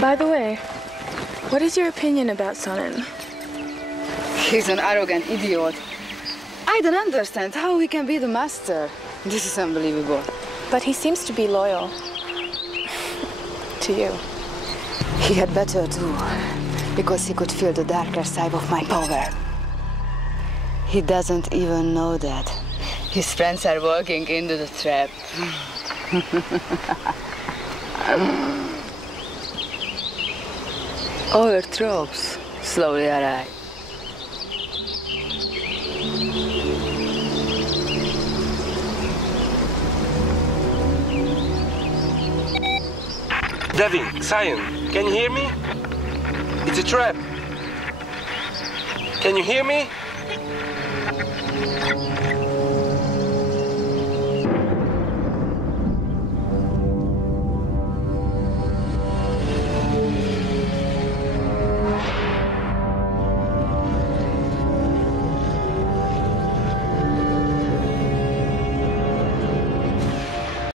By the way, what is your opinion about Sonnen? He's an arrogant idiot. I don't understand how he can be the master. This is unbelievable. But he seems to be loyal to you. He had better too, because he could feel the darker side of my power. He doesn't even know that. His friends are walking into the trap. Our troops slowly arrive. Devin, Xion, can you hear me? It's a trap. Can you hear me?